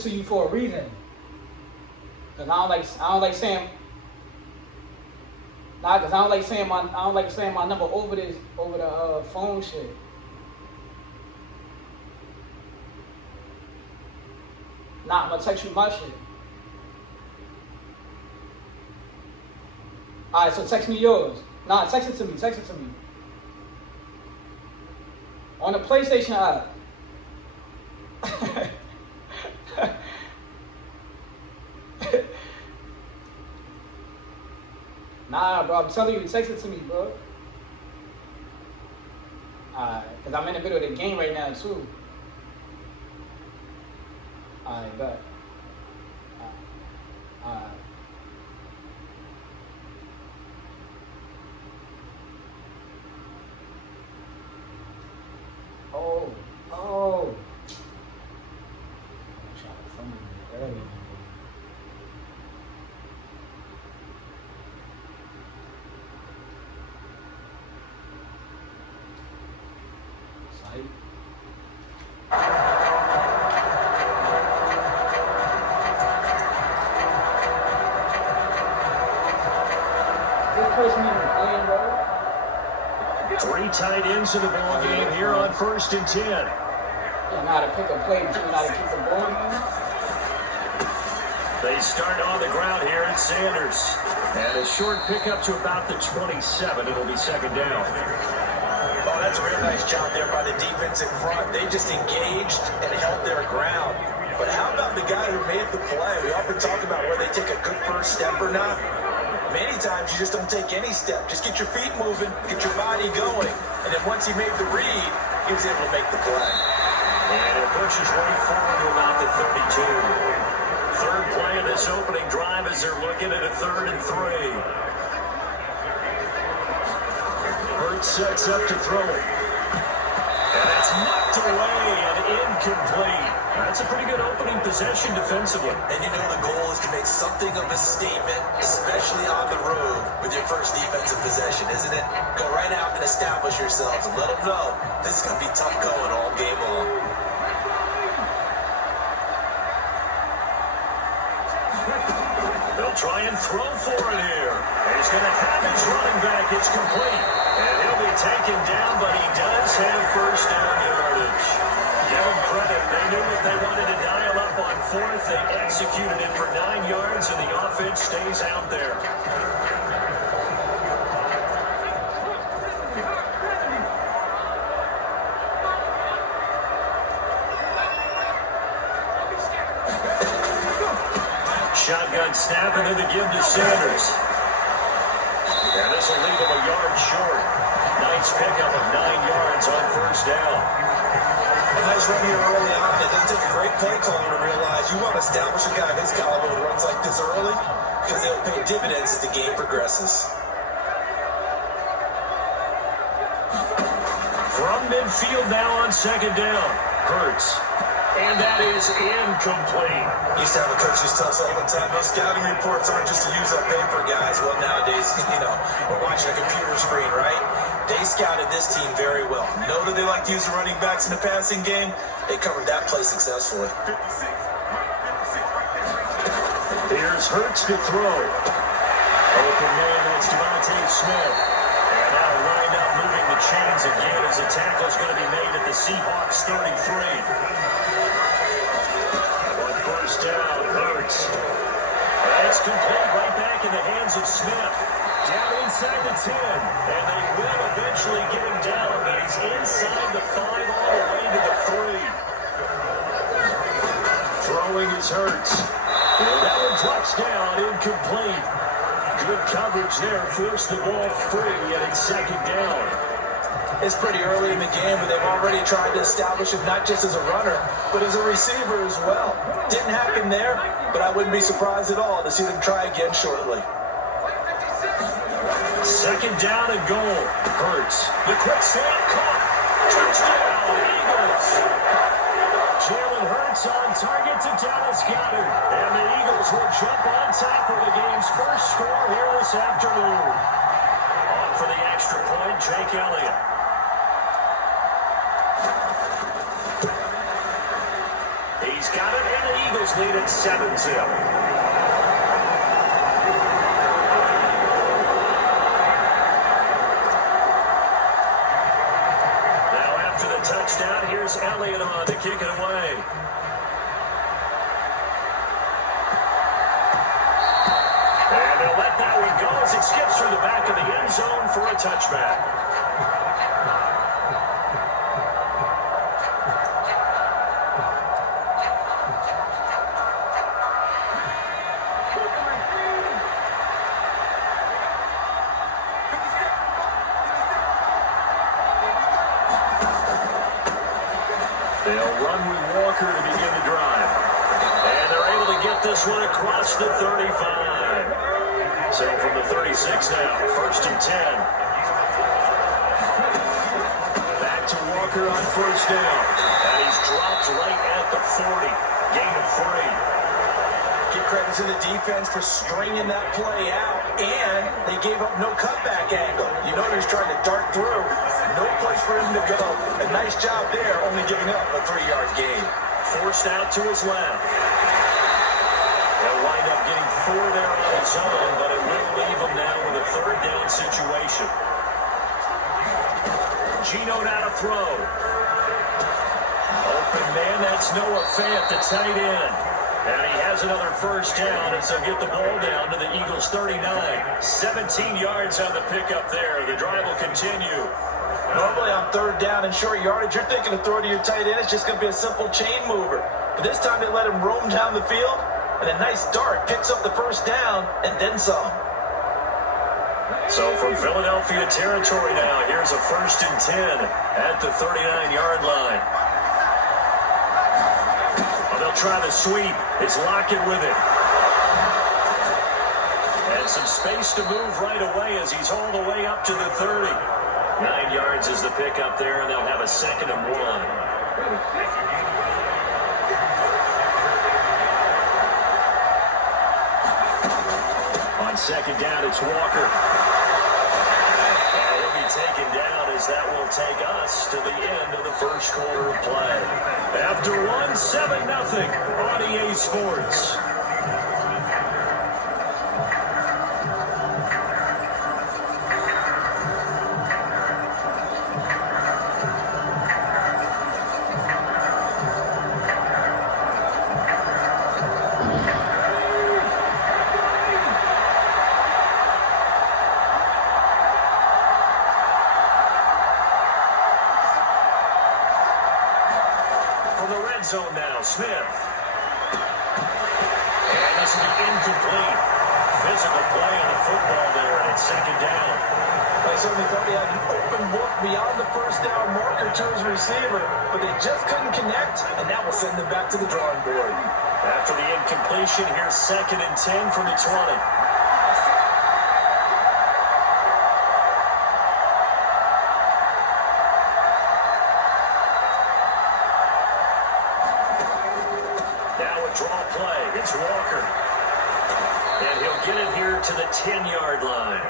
to you for a reason. Cause I don't like saying. Nah, cause I don't like saying my number over the phone shit. Nah, I'm gonna text you my shit. Alright, so text me yours. Nah, text it to me. On the PlayStation app. Nah, bro, I'm telling you, text it to me, bro. Alright, because I'm in the middle of the game right now, too. Alright, bet. Alright. Oh. I'm trying to phone you earlier. Three tight ends in the ball game here on 1st and 10. You know how to pick a play, but you know how to keep the ball game. They start on the ground here at Sanders. And a short pickup to about the 27. It'll be 2nd down. Oh, that's a real nice job there by the defense in front. They just engaged and held their ground. But how about the guy who made the play? We often talk about whether they take a good first step or not. Many times you just don't take any step. Just get your feet moving, get your body going. And then once he made the read, he was able to make the play. And it pushes right forward to about the 32. Third play of this opening drive as they're looking at a 3rd and 3. Hurts sets up to throw it. And that's knocked away and incomplete. That's a pretty good opening possession defensively. And you know the goal is to make something of a statement, especially on the road with your first defensive possession, isn't it? Go right out and establish yourselves and let them know this is going to be tough going all game long. They'll try and throw for it here. And he's going to have his running back. It's complete. And he'll be taken down, but he does have first down yardage. Give them credit. They knew if they wanted to dial up on 4th, they executed it for 9 yards, and the offense stays out there. Shotgun snap, and then the give to Sanders. And this will leave him a yard short. Nice pickup of 9 yards on first down. A nice run here early on. It doesn't take a great play caller to realize you want to establish a guy of his caliber with runs like this early because they'll pay dividends as the game progresses. From midfield now on 2nd down. Hurts. And that is incomplete. Used to have a coach just tell us all the time, those scouting reports aren't just to use up paper, guys. Well, nowadays, we're watching a computer screen, right? They scouted this team very well. Know that they like to use the running backs in the passing game. They covered that play successfully. Here's Hurts to throw. Open man, that's Devontae Smith. And now lined up, moving the chains again as the tackle's going to be made at the Seahawks 33. First down, Hurts. That's complete, right back in the hands of Smith. Down inside the 10, and they will eventually get him down, but he's inside the 5 all the way to the 3. Throwing is Hurts. And that one drops down, incomplete. Good coverage there, forced the ball free, and it's 2nd down. It's pretty early in the game, but they've already tried to establish him not just as a runner, but as a receiver as well. Didn't happen there, but I wouldn't be surprised at all to see them try again shortly. 2nd down and goal. Hurts. The quick slant caught. Touchdown, Eagles. Jalen Hurts on target to Dallas Goedert. And the Eagles will jump on top of the game's first score here this afternoon. On for the extra point, Jake Elliott. He's got it, and the Eagles Eagles lead at 7-zip. Touchdown. Here's Elliott on to kick it away. And they'll let that one go as it skips through the back of the end zone for a touchback. They'll run with Walker to begin the drive. And they're able to get this one across the 35. So from the 36 now, 1st and 10. Back to Walker on 1st down. And he's dropped right at the 40. Gain of 3. Give credit to the defense for stringing that play out. And they gave up no cutback angle. You know he was trying to dart through. No place for him to go. A nice job there, only giving up a 3-yard gain. Forced out to his left. They'll wind up getting 4 there on his own, but it will leave him now with a 3rd down situation. Geno now to throw. Open man, that's Noah Fant, the tight end. And he has another 1st down as they'll get the ball down to the Eagles' 39. 17 yards on the pickup there. The drive will continue. Normally on 3rd down and short yardage, you're thinking to throw to your tight end. It's just going to be a simple chain mover. But this time they let him roam down the field, and a nice dart picks up the 1st down and then some. So from Philadelphia territory now, here's a 1st and 10 at the 39-yard line. Well, they'll try the sweep. It's Lockett with it. And some space to move right away as he's all the way up to the 30. 9 yards is the pickup there, and they'll have a 2nd and 1. On 2nd down, it's Walker. And he'll be taken down as that will take us to the end of the 1st quarter of play. After 1, 7-0 on EA Sports. Zone now, Smith. And this will be incomplete. Physical play on the football there, and it's 2nd down. They certainly thought he had an open look beyond the 1st down marker to his receiver, but they just couldn't connect, and that will send them back to the drawing board. After the incompletion, here's 2nd and 10 from the 20. Draw play. It's Walker. And he'll get it here to the 10-yard line.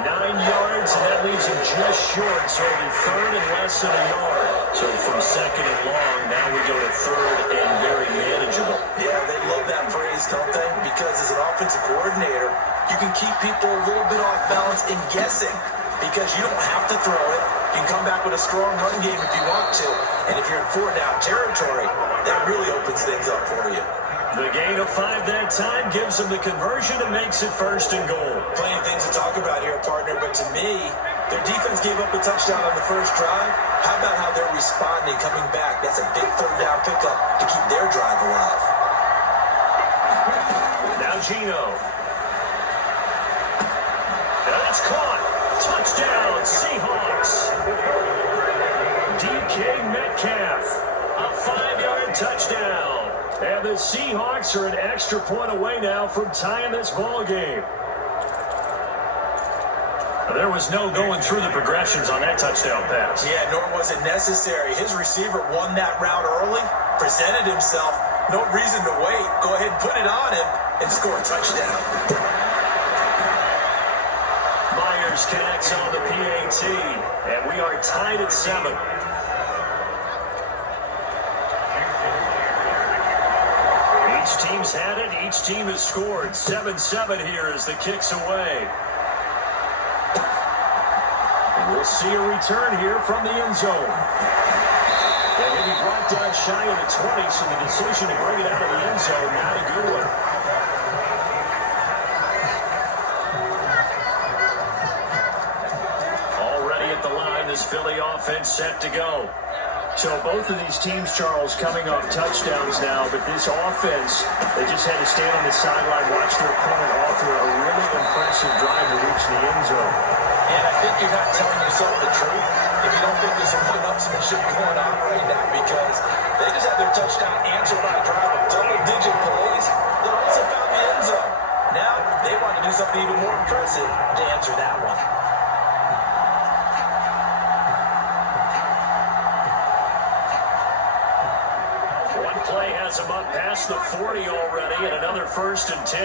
9 yards, and that leaves him just short. So it'll be 3rd and less than a yard. So from 2nd and long, now we go to 3rd and very manageable. Yeah, they love that phrase, don't they? Because as an offensive coordinator, you can keep people a little bit off balance and guessing. Because you don't have to throw it. You can come back with a strong run game if you want to. And if you're in 4-down territory, that really opens things up for you. The gain of 5 that time gives them the conversion and makes it 1st and goal. Plenty of things to talk about here, partner, but to me, their defense gave up a touchdown on the 1st drive. How about how they're responding, coming back? That's a big 3rd down pickup to keep their drive alive. Now Geno. And it's caught. Touchdown, Seahawks. DK Metcalf, a 5-yard touchdown. And the Seahawks are an extra point away now from tying this ball game. There was no going through the progressions on that touchdown pass. Yeah, nor was it necessary. His receiver won that route early, presented himself. No reason to wait. Go ahead and put it on him and score a touchdown. Myers connects on the PAT, and we are tied at 7. Each team's had it. Each team has scored. 7-7 here as the kick's away. And we'll see a return here from the end zone. And he'll be brought down shy of the 20, so the decision to bring it out of the end zone, not a good one. Already at the line, this Philly offense set to go. So both of these teams, Charles, coming off touchdowns now, but this offense, they just had to stand on the sideline, watch their opponent offer a really impressive drive to reach the end zone. And I think you're not telling yourself the truth if you don't think there's some one-upsmanship going on right now, because they just had their touchdown answered by a drive of double-digit plays that also found the end zone. Now they want to do something even more impressive to answer that one. Play has him up past the 40 already, and another 1st and 10.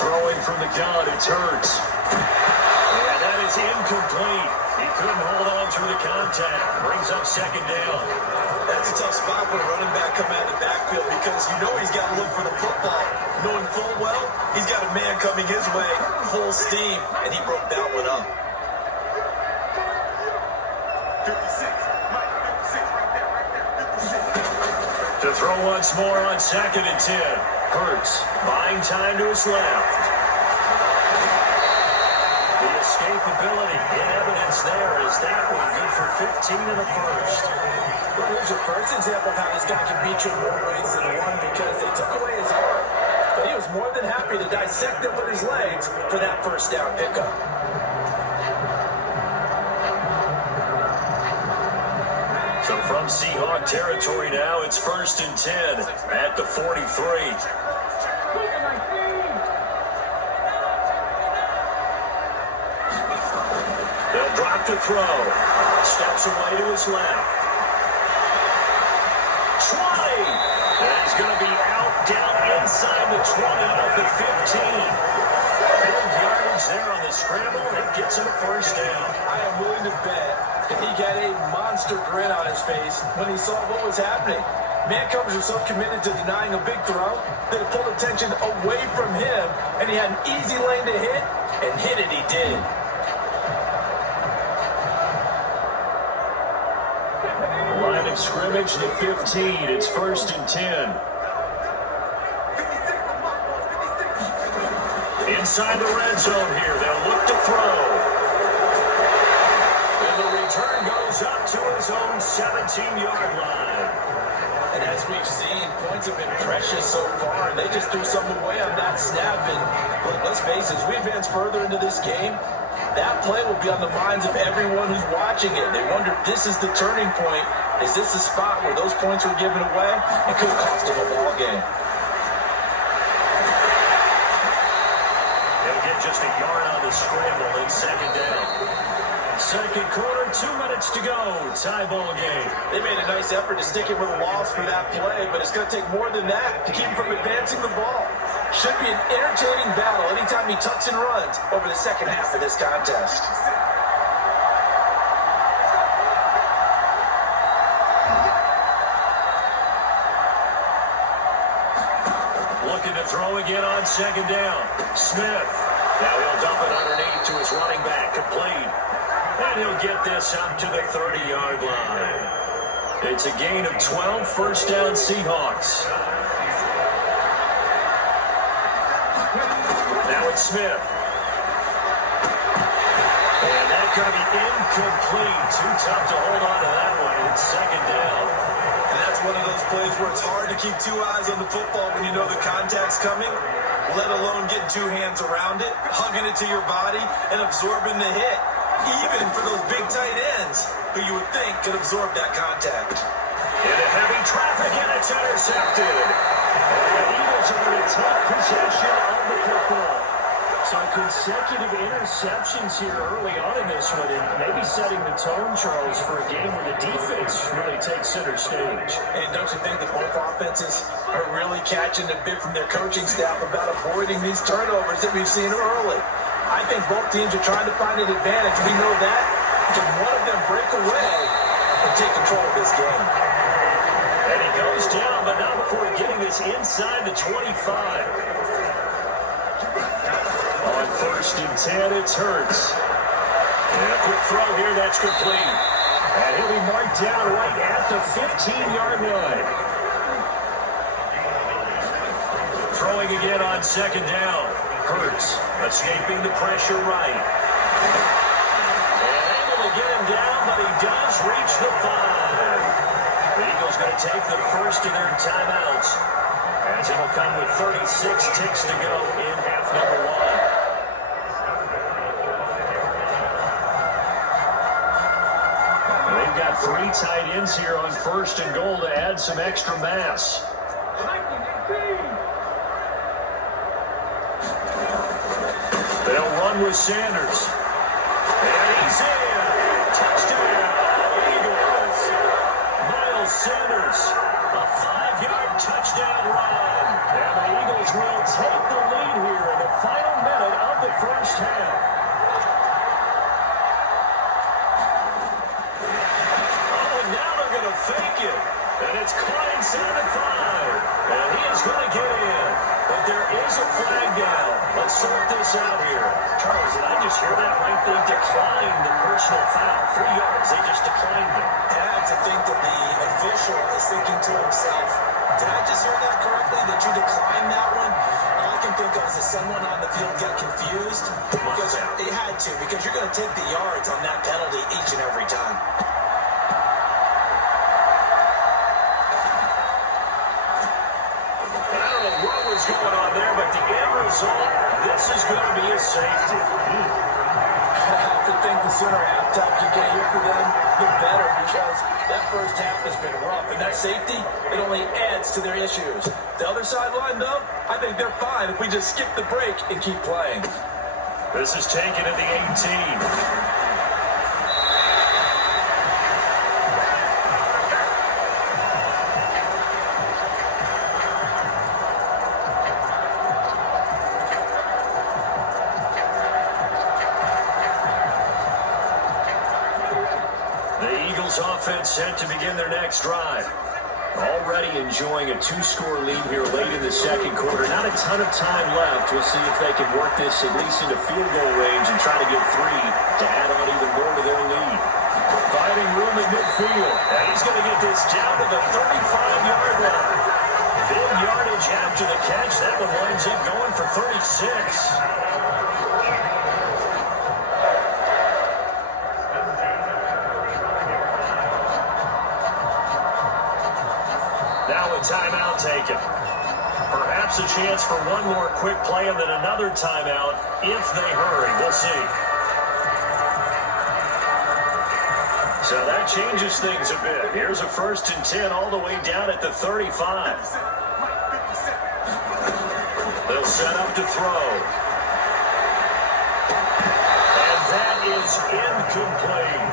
Throwing from the gun, it's Hurts. And that is incomplete. He couldn't hold on through the contact. Brings up 2nd down. That's a tough spot for a running back coming out of the backfield, because you know he's got to look for the football, knowing full well he's got a man coming his way, full steam, and he broke that one up. To throw once more on 2nd and 10. Hurts buying time to his left. The escapability in evidence there is that one good for 15 in the first. Well, here's your first example of how this guy can beat you in more ways than one, because they took away his arm, but he was more than happy to dissect it with his legs for that 1st down pickup. So from Seahawk territory now, it's 1st and 10 at the 43. They'll drop to throw. Steps away to his left. 20! And he's going to be out, down inside the 20 of the 15. Big yardage there on the scramble, and gets him a 1st down. I am willing to bet that he got a monster grin on his face when he saw what was happening. Man-covers are so committed to denying a big throw that it pulled attention away from him, and he had an easy lane to hit, and hit it he did. Line of scrimmage, the 15. It's 1st and 10. Inside the red zone here. They'll look to throw. Turn goes up to his own 17-yard line. And as we've seen, points have been precious so far, and they just threw something away on that snap. And look, let's face it, as we advance further into this game, that play will be on the minds of everyone who's watching it. They wonder if this is the turning point. Is this the spot where those points were given away? It could have cost them a ball game. They'll get just a yard on the scramble in 2nd down. 2nd quarter, 2 minutes to go. Tie ball game. They made a nice effort to stick him with a loss for that play, but it's going to take more than that to keep him from advancing the ball. Should be an entertaining battle anytime he tucks and runs over the 2nd half of this contest. Looking to throw again on 2nd down. Smith. Now he'll dump it underneath to his running back. Complete. And he'll get this up to the 30-yard line. It's a gain of 12, 1st down Seahawks. Now it's Smith. And that's going to be incomplete. Too tough to hold on to that one. It's 2nd down. And that's one of those plays where it's hard to keep 2 eyes on the football when you know the contact's coming, let alone getting 2 hands around it, hugging it to your body, and absorbing the hit. Even for those big tight ends who you would think could absorb that contact. Into heavy traffic, and it's intercepted. And the Eagles are going to take possession of the football. So consecutive interceptions here early on in this one, and maybe setting the tone, Charles, for a game where the defense really takes center stage. And don't you think that both offenses are really catching a bit from their coaching staff about avoiding these turnovers that we've seen early? I think both teams are trying to find an advantage. We know that. Can one of them break away and take control of this game? And he goes down, but not before getting this inside the 25. On 1st and 10, it's Hurts. And a quick throw here, that's complete. And he'll be marked down right at the 15-yard line. Throwing again on 2nd down. Hurts escaping the pressure right. And able to get him down, but he does reach the 5. The Eagles going to take the first of their timeouts, as it'll come with 36 ticks to go in half number 1. They've got 3 tight ends here on 1st and goal to add some extra mass. They'll run with Sanders. And he's in. Touchdown, Eagles. Miles Sanders, a 5-yard touchdown run. And the Eagles will take the lead here in the final minute of the first half. Oh, now they're going to fake it. And it's caught inside the 5. And he is going to get in. But there is a flag down. Let's sort this out here. Charles, did I just hear that right? They declined the personal foul. 3 yards. They just declined it. I have to think that the official is thinking to himself, did I just hear that correctly, that you declined that one? All I can think of is that someone on the field got confused, because they had to, because you're going to take the yards on that penalty each and every time. Going on there, but the end result, this is going to be a safety. I have to think the sooner halftime you get here for them, the better, because that first half has been rough, and that safety, it only adds to their issues. The other sideline, though, I think they're fine if we just skip the break and keep playing. This is taken at the 18. Offense set to begin their next drive. Already enjoying a 2-score lead here late in the second quarter. Not a ton of time left. We'll see if they can work this at least into field goal range and try to get 3 to add on even more to their lead. Providing room in midfield. And he's going to get this down to the 35-yard line. Big yardage after the catch. That one winds up going for 36. Now a timeout taken. Perhaps a chance for one more quick play and then another timeout if they hurry. We'll see. So that changes things a bit. Here's a 1st and 10 all the way down at the 35. They'll set up to throw. And that is incomplete.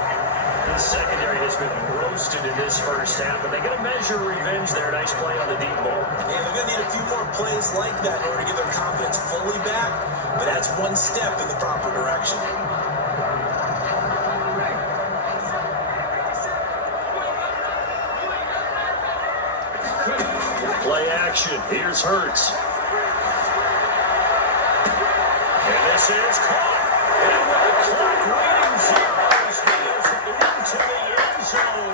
The secondary has been roasted in this first half, but they're going to measure revenge there. Nice play on the deep ball. Yeah, they're going to need a few more plays like that in order to get their confidence fully back, but that's one step in the proper direction. Play action. Here's Hurts. And this is caught. And with the clock reading zeros, he is into the end zone.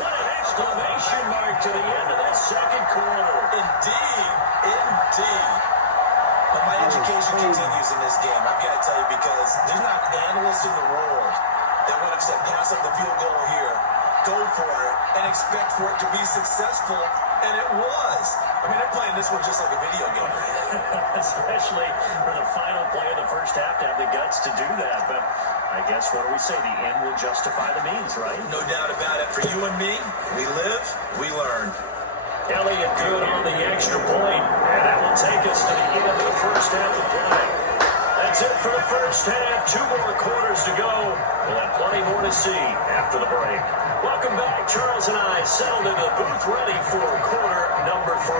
What an exclamation mark to the end of this second quarter. Indeed. Indeed. But my education continues in this game, I've got to tell you, because there's not an analyst in the world that would have said pass up the field goal here, go for it, and expect for it to be successful. And it was. I mean, they're playing this one just like a video game. Especially for the final play of the first half to have the guts to do that. But I guess what do we say? The end will justify the means, right? No doubt about it. For you and me, we live, we learn. Elliott good on the extra point. And that will take us to the end of the first half of play. That's it for the first half. 2 more quarters to go. We'll have plenty more to see after the break. Welcome back. Charles and I settled into the booth ready for quarter number 3.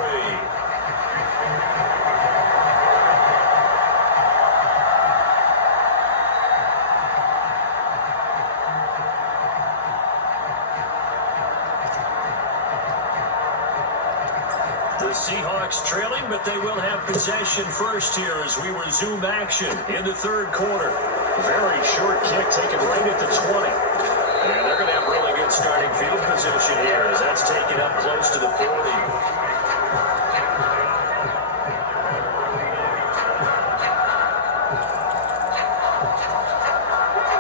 The Seahawks trailing, but they will have possession first here as we resume action in the third quarter. Very short kick taken right at the 20. And they're going to have really good starting field position here as that's taken up close to the 40.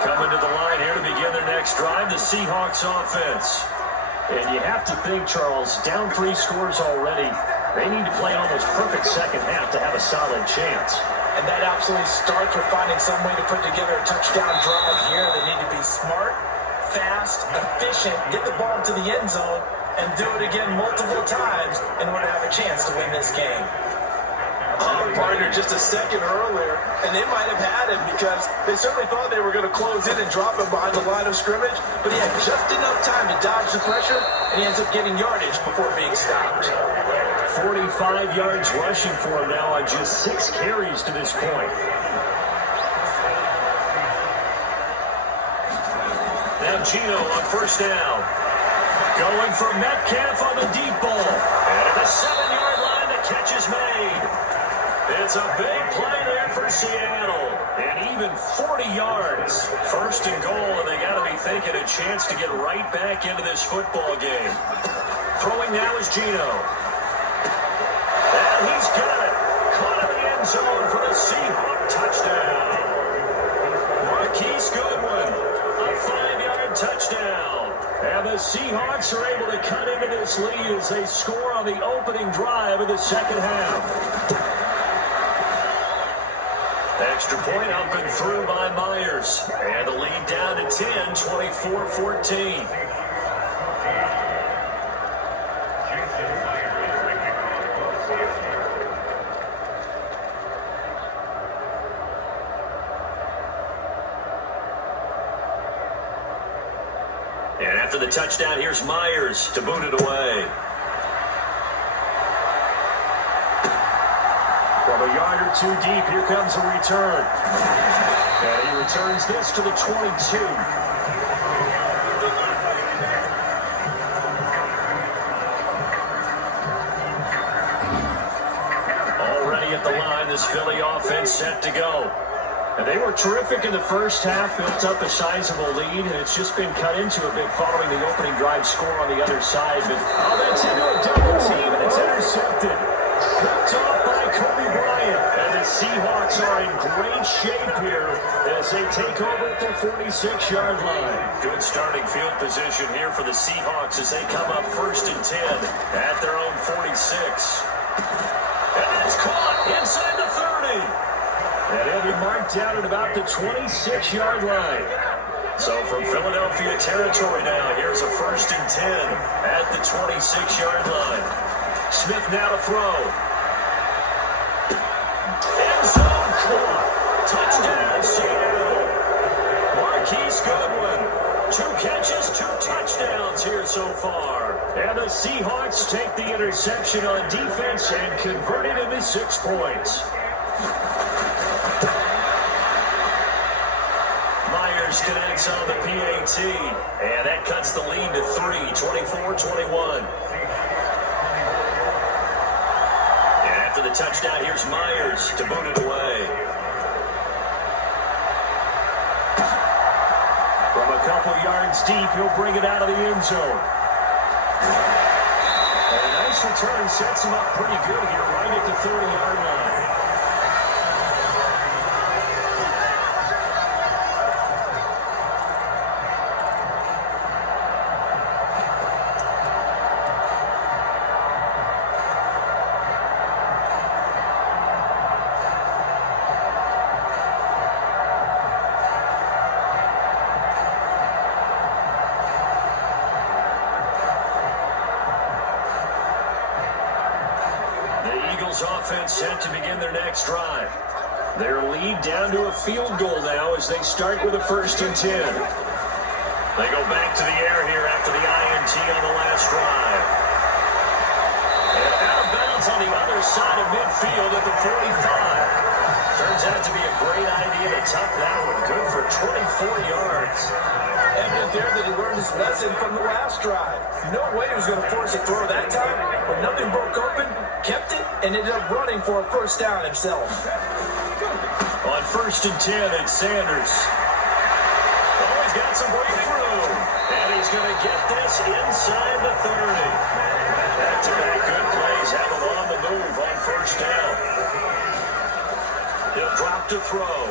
Coming to the line here to begin their next drive, the Seahawks offense. And you have to think, Charles, down 3 scores already. They need to play an almost perfect second half to have a solid chance. And that absolutely starts with finding some way to put together a touchdown drive here. They need to be smart, fast, efficient, get the ball to the end zone, and do it again multiple times in order to have a chance to win this game. Partner just a second earlier, and they might have had him because they certainly thought they were going to close in and drop him behind the line of scrimmage, but he had just enough time to dodge the pressure, and he ends up getting yardage before being stopped. 45 yards rushing for him now on just 6 carries to this point. Now Gino on first down. Going for Metcalf on the deep ball. And at the 7-yard line, the catch is made. It's a big play there for Seattle. And even 40 yards. First and goal, and they got to be thinking a chance to get right back into this football game. Throwing now is Gino. And he's got it. Caught in the end zone for the Seahawk touchdown. Marquise Goodwin, a 5-yard touchdown. And the Seahawks are able to cut into this lead as they score on the opening drive of the second half. Extra point up and through by Myers. And the lead down to 10, 24-14. And after the touchdown, here's Myers to boot it away. From a yard or 2 deep, here comes a return. And he returns this to the 22. Already at the line, this Philly offense set to go. And they were terrific in the first half, built up a sizable lead, and it's just been cut into a bit following the opening drive score on the other side. But that's into a double team, and it's intercepted. Picked off by Kobe Bryant. And the Seahawks are in great shape here as they take over at their 46-yard line. Good starting field position here for the Seahawks as they come up first and 10 at their own 46. And that's caught inside the 30. And it'll be marked down at about the 26-yard line. So from Philadelphia territory now, here's a first and 10 at the 26-yard line. Smith now to throw. End zone caught. Touchdown, Seattle. Marquise Goodwin. 2 catches, 2 touchdowns here so far. And the Seahawks take the interception on defense and convert it into 6 points. Connects on the PAT, and that cuts the lead to 3, 24-21. And after the touchdown, here's Myers to boot it away. From a couple yards deep, he'll bring it out of the end zone. And a nice return sets him up pretty good here, right at the 30-yard line. Offense set to begin their next drive. Their lead down to a field goal now as they start with a first and 10. They go back to the air here after the INT on the last drive. And out of bounds on the other side of midfield at the 45. Turns out to be a great idea to tuck that one. Good for 24 yards. Evident there that he learned his lesson from the last drive. No way he was going to force a throw that time. When nothing broke open, and ended up running for a first down himself. On 1st and 10, it's Sanders. Oh, he's got some breathing room. And he's going to get this inside the 30. Back-to-back good plays have him on the move on 1st down. He'll drop to throw.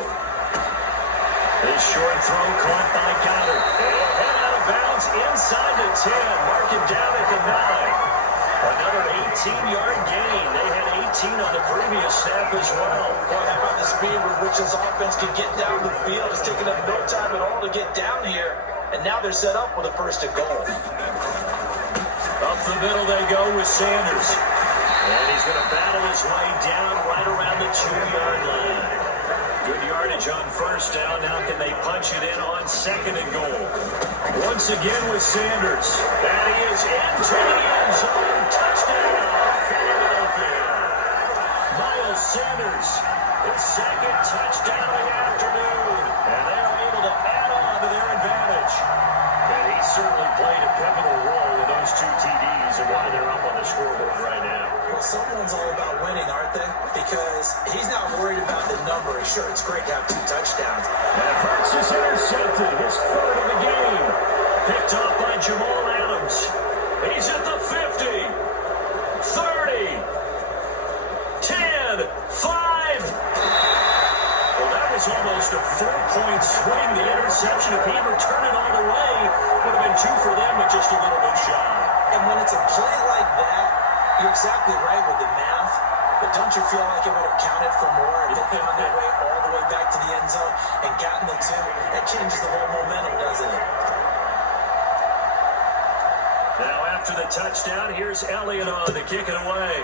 His short throw caught by Goddard. He'll head out of bounds inside the 10. Mark him down at the 9. Another 18-yard gain. They had 18 on the previous snap as well. Boy, how about the speed with which this offense can get down the field? It's taking them no time at all to get down here. And now they're set up with a 1st and goal. Up the middle they go with Sanders. And he's going to battle his way down right around the 2-yard line. Good yardage on 1st down. Now can they punch it in on 2nd and goal? Once again with Sanders. And he is into the end zone. Touchdown, Philadelphia. Miles Sanders, his 2nd touchdown of the afternoon. And they are able to add on to their advantage. And he certainly played a pivotal role in those 2 TDs and why they're up on the scoreboard right now. Well, someone's all about winning, aren't they? Because he's not worried about the number. Sure, it's great to have 2 touchdowns. And Hurts is intercepted, his 3rd of the game. Picked off by Jamal Adams. He's at the 50, 30, 10, 5. Well, that was almost a 4-point swing. The interception, if he returned it all the way, would have been 2 for them, but just a little bit shy. And when it's a play like that, you're exactly right with the math, but don't you feel like it would have counted for more if they found their way all the way back to the end zone and gotten the 2? That changes the whole momentum, doesn't it? Now after the touchdown, here's Elliott on to kick it away.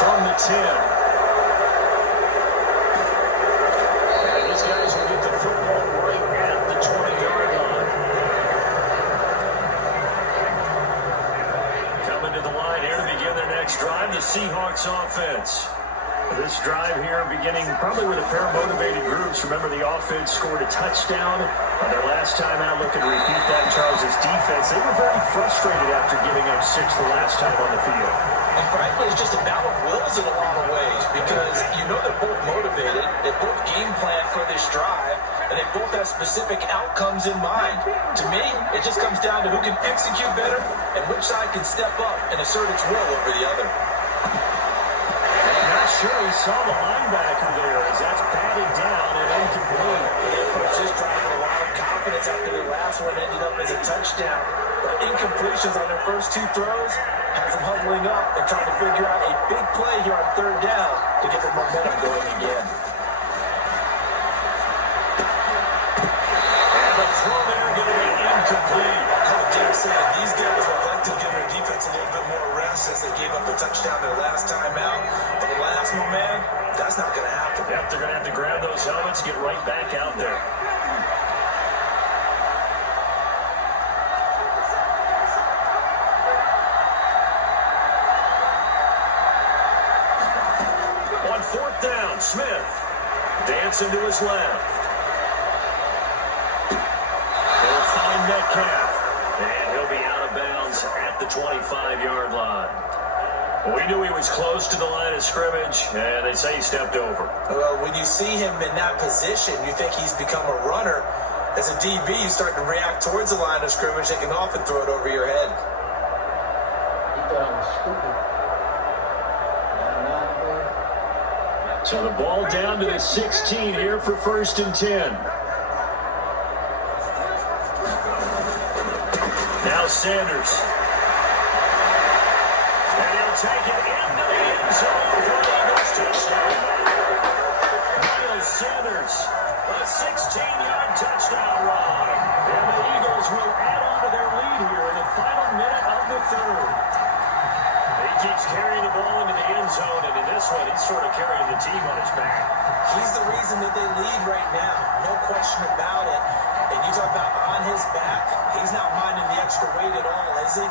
From the 10. And these guys will get the football right at the 20-yard line. Coming to the line here to begin their next drive, the Seahawks offense. This drive here beginning probably with a pair of motivated groups. Remember, the offense scored a touchdown on their last time out. Looking to repeat that. Charles' defense, they were very frustrated after giving up 6 the last time on the field. And frankly, it's just a battle of wills in a lot of ways because you know they're both motivated. They both game plan for this drive, and they both have specific outcomes in mind. To me, it just comes down to who can execute better and which side can step up and assert its will over the other. Sure, he saw the linebacker there as that's batted down and incomplete. They approached this drive with a lot of confidence after their last one ended up as a touchdown. But incompletions on their first 2 throws has them huddling up and trying to figure out a big play here on 3rd down to get the momentum going again. And the throw there going to be incomplete. Coach Jack said these guys would like to give their defense a little bit more rest since they gave up the touchdown their last time out. But the last one, man, that's not going to happen. Yep, they're going to have to grab those helmets, get right back out there. On 4th down, Smith dancing to his left. He'll find Metcalf, and he'll be out of bounds at the 25-yard line. We knew he was close to the line of scrimmage, and they say he stepped over. Well, when you see him in that position, you think he's become a runner. As a DB, you start to react towards the line of scrimmage. They can often throw it over your head. He thought I was stupid. So the ball down to the 16 here for 1st and 10. Now Sanders. And he'll take it into the end zone for an Eagles touchdown. Miles Sanders, a 16-yard touchdown run. And the Eagles will add on to their lead here in the final minute of the 3rd. He keeps carrying the ball into the end zone, and in this one, he's sort of carrying the team on his back. He's the reason that they lead right now. No question about it. And you talk about on his back, he's not minding the extra weight at all, is he?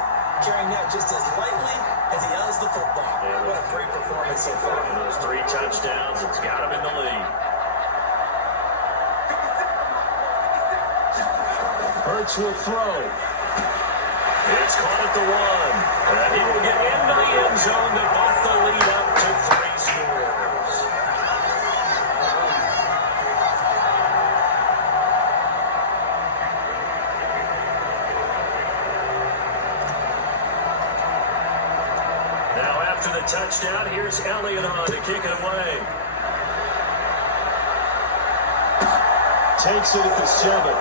Carrying that just as lightly as he does the football. Yeah, what a great performance so far. Those 3 touchdowns, it's got him in the lead. Hurts will throw. It's caught at the 1. And he will get into the end zone to bump the lead up to 3 scores. Now after the touchdown, here's Elliott on to kick it away. Takes it at the 7.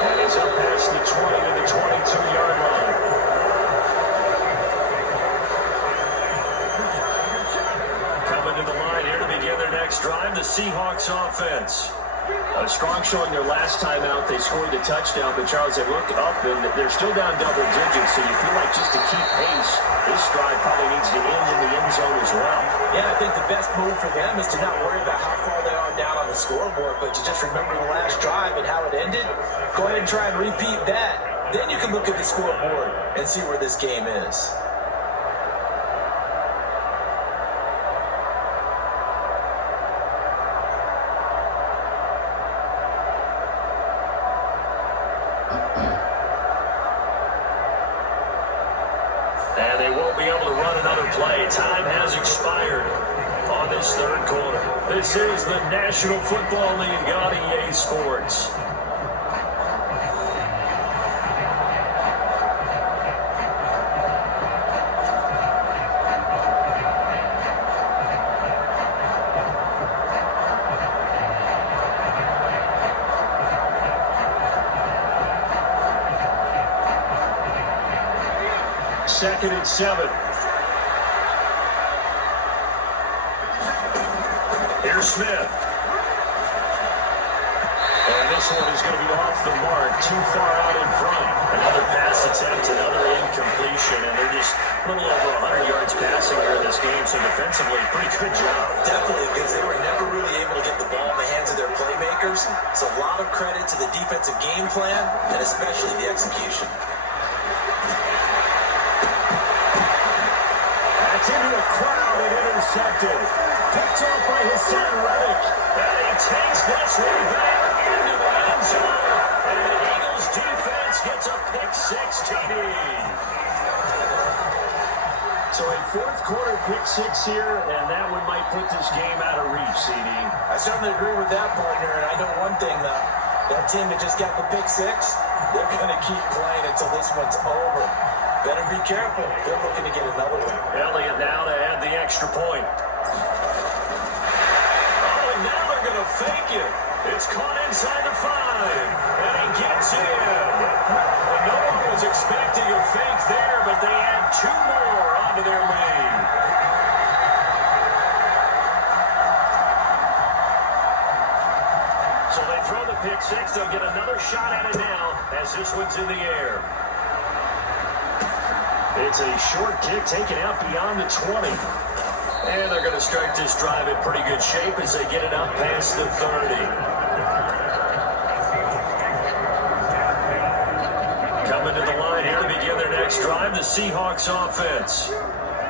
And he's up past the 20 to the 22-yard line. Coming to the line here to begin their next drive, the Seahawks offense. A strong showing their last time out. They scored the touchdown, but Charles, they look up and they're still down double digits, so you feel like just to keep pace, this drive probably needs to end in the end zone as well. Yeah, I think the best move for them is to not worry about how far they are down on the scoreboard, but to just remember the last drive and how it ended. Go ahead and try and repeat that. Then you can look at the scoreboard and see where this game is. And they won't be able to run another play. Time has expired on this third quarter. This is the National Football League on EA Sports. Second and 7. Here's Smith. And this one is going to be off the mark, too far out in front. Another pass attempt, another incompletion, and they're just a little over 100 yards passing here in this game, so defensively, pretty good job. Definitely, because they were never really able to get the ball in the hands of their playmakers. So a lot of credit to the defensive game plan, and especially the execution. Into a crowd and intercepted. Picked up by Hassan Reddick. And he takes this one back into the end zone. And the Eagles defense gets a pick 6 TD. So a fourth quarter pick 6 here, and that one might put this game out of reach, CD. I certainly agree with that, partner. And I know one thing, though. That team that just got the pick 6, they're going to keep playing until this one's over. Better be careful. They're looking to get another one. Elliott now to add the extra point. Oh, and now they're going to fake it. It's caught inside the 5. And he gets in. Well, no one was expecting a fake there, but they add 2 more onto their lead. So they throw the pick 6. They'll get another shot at it now as this one's in the air. It's a short kick taken out beyond the 20. And they're going to start this drive in pretty good shape as they get it up past the 30. Coming to the line here to begin their next drive, the Seahawks offense.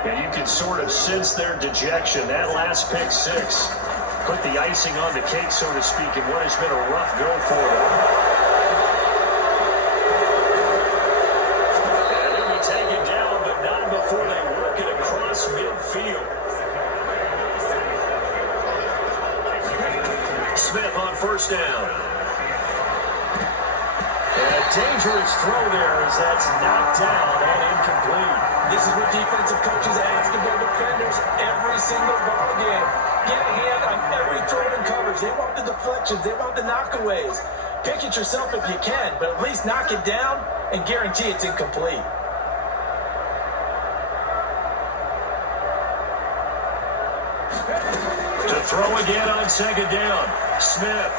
And you can sort of sense their dejection. That last pick 6 put the icing on the cake, so to speak, in what has been a rough go for them. Before they work it across midfield. Smith on first down. And a dangerous throw there as that's knocked down and incomplete. This is what defensive coaches ask of their defenders every single ball game. Get a hand on every throw in coverage. They want the deflections. They want the knockaways. Pick it yourself if you can, but at least knock it down and guarantee it's incomplete. Throw again on second down. Smith.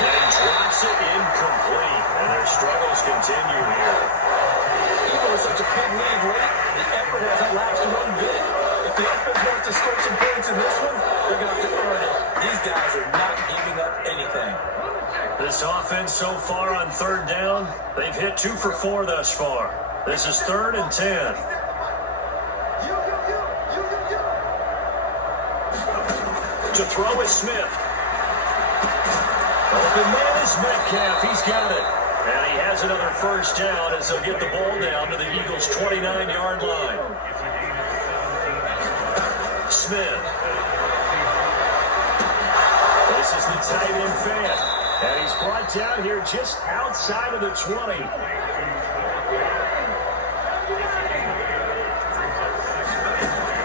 And drops it incomplete. And their struggles continue here. Even with such a big lead late, the effort hasn't lapsed one bit. If the offense wants to score some points in this one, they're going to have to earn it. These guys are not giving up anything. This offense so far on third down, they've hit 2 for 4 thus far. This is 3rd and 10. To throw is Smith. Open man is Metcalf. He's got it. And he has another first down as they'll get the ball down to the Eagles' 29-yard line. Smith. This is the tight end fan. And he's brought down here just outside of the 20.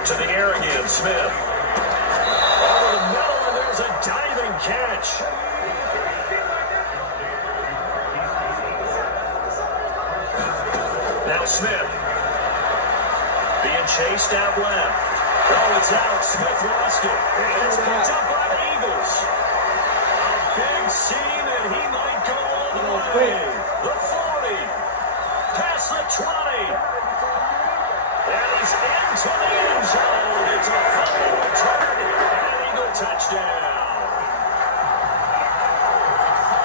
To the air again, Smith. Over the middle, and there's a diving catch. Now Smith. Being chased out left. Oh, it's out. Smith lost it. And it's picked up by the Eagles. A big seam, and he might go all the way. The 40. Past the 20. And he's into the end zone. It's a fumble return and an Eagle touchdown.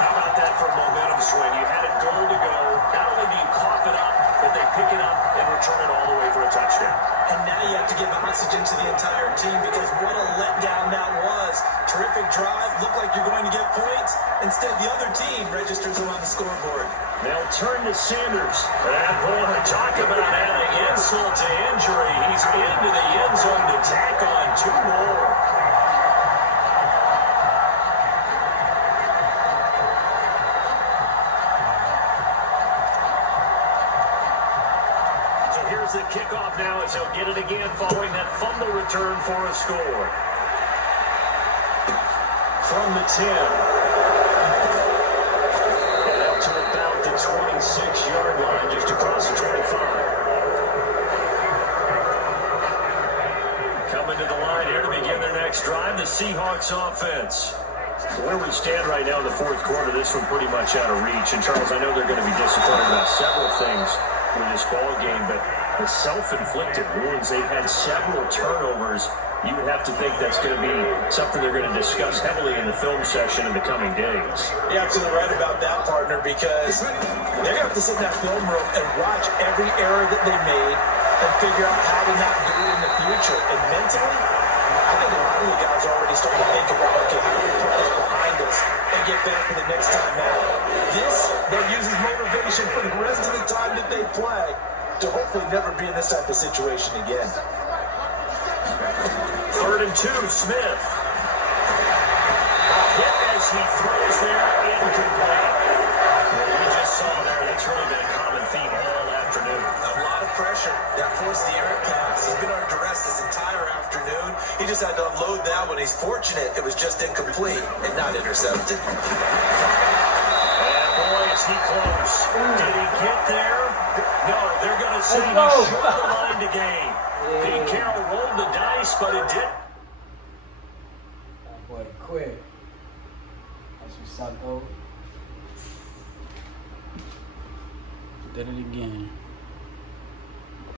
How about that for a momentum swing? You had a goal to go. Not only do you cough it up, but they pick it up and return it all the way for a touchdown. And now you have to give oxygen to the entire team because what a letdown that was. Terrific drive. Looked like you're going to get points. Instead, the other team registers them on the scoreboard. They'll turn to Sanders. And boy, talk about adding insult to injury. He's into the end zone to tack on 2 more. So here's the kickoff now as he'll get it again following that fumble return for a score. From the 10. 26-yard line just across the 25. Coming to the line here to begin their next drive, the Seahawks offense. Where we stand right now in the fourth quarter, this one pretty much out of reach. And Charles, I know they're going to be disappointed about several things with this ball game, but the self-inflicted wounds, they've had several turnovers. You would have to think that's going to be something they're going to discuss heavily in the film session in the coming days. You're absolutely right about that, partner, because they're going to have to sit in that film room and watch every error that they made and figure out how to not do it in the future. And mentally, I think a lot of the guys are already starting to think about, okay, how do we put this behind us and get better for the next time out? This, they'll use as motivation for the rest of the time that they play to hopefully never be in this type of situation again. 3rd and 2, Smith. A hit as he throws there, incomplete. We just saw there, that's really been a common theme all afternoon. A lot of pressure. That forced the errant pass. He's been under duress this entire afternoon. He just had to unload that one. He's fortunate it was just incomplete and not intercepted. And boy, is he close. Did he get there? No, they're going to say he short the line to gain. Pete Carroll rolled the dice, but it did. That boy quit. That's what's up, though. Did it again.